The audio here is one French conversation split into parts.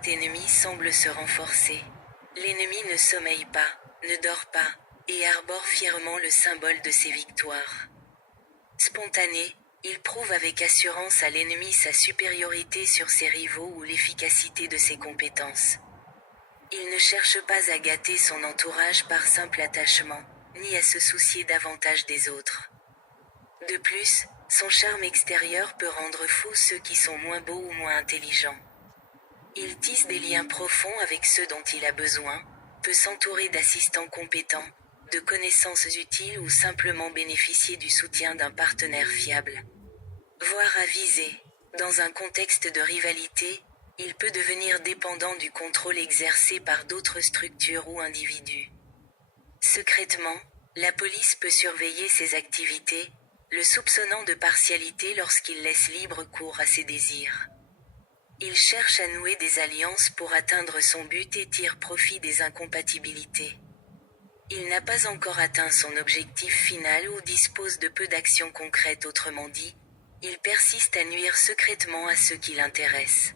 votre ennemi semble se renforcer. L'ennemi ne sommeille pas, ne dort pas, et arbore fièrement le symbole de ses victoires. Spontané, il prouve avec assurance à l'ennemi sa supériorité sur ses rivaux ou l'efficacité de ses compétences. Il ne cherche pas à gâter son entourage par simple attachement, ni à se soucier davantage des autres. De plus, son charme extérieur peut rendre fous ceux qui sont moins beaux ou moins intelligents. Il tisse des liens profonds avec ceux dont il a besoin, peut s'entourer d'assistants compétents, de connaissances utiles ou simplement bénéficier du soutien d'un partenaire fiable. Voire avisé. Dans un contexte de rivalité, il peut devenir dépendant du contrôle exercé par d'autres structures ou individus. Secrètement, la police peut surveiller ses activités, le soupçonnant de partialité lorsqu'il laisse libre cours à ses désirs. Il cherche à nouer des alliances pour atteindre son but et tire profit des incompatibilités. Il n'a pas encore atteint son objectif final ou dispose de peu d'actions concrètes, autrement dit, il persiste à nuire secrètement à ceux qui l'intéressent.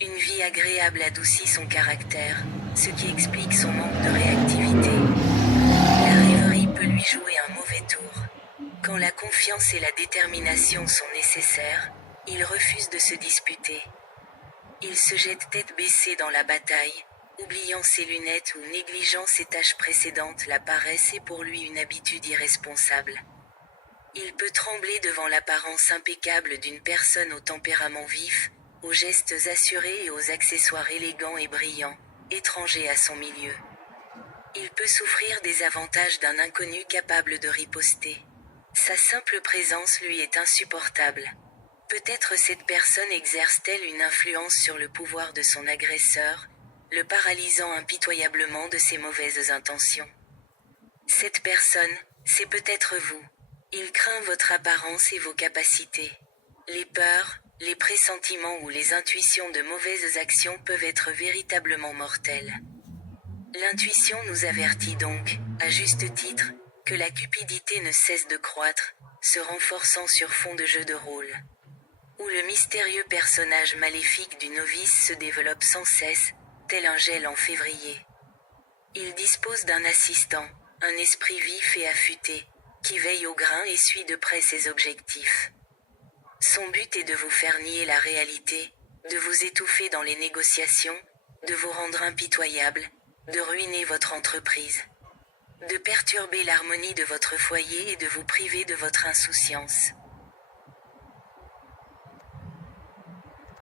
Une vie agréable adoucit son caractère, ce qui explique son manque de réactivité. La rêverie peut lui jouer un mauvais tour. Quand la confiance et la détermination sont nécessaires, il refuse de se disputer. Il se jette tête baissée dans la bataille, oubliant ses lunettes ou négligeant ses tâches précédentes. La paresse est pour lui une habitude irresponsable. Il peut trembler devant l'apparence impeccable d'une personne au tempérament vif, aux gestes assurés et aux accessoires élégants et brillants, étrangers à son milieu. Il peut souffrir des avantages d'un inconnu capable de riposter. Sa simple présence lui est insupportable. Peut-être cette personne exerce-t-elle une influence sur le pouvoir de son agresseur, le paralysant impitoyablement de ses mauvaises intentions. Cette personne, c'est peut-être vous. Il craint votre apparence et vos capacités. Les peurs, les pressentiments ou les intuitions de mauvaises actions peuvent être véritablement mortelles. L'intuition nous avertit donc, à juste titre, que la cupidité ne cesse de croître, se renforçant sur fond de jeu de rôle. Où le mystérieux personnage maléfique du novice se développe sans cesse, tel un gel en février. Il dispose d'un assistant, un esprit vif et affûté, qui veille au grain et suit de près ses objectifs. Son but est de vous faire nier la réalité, de vous étouffer dans les négociations, de vous rendre impitoyable, de ruiner votre entreprise, de perturber l'harmonie de votre foyer et de vous priver de votre insouciance.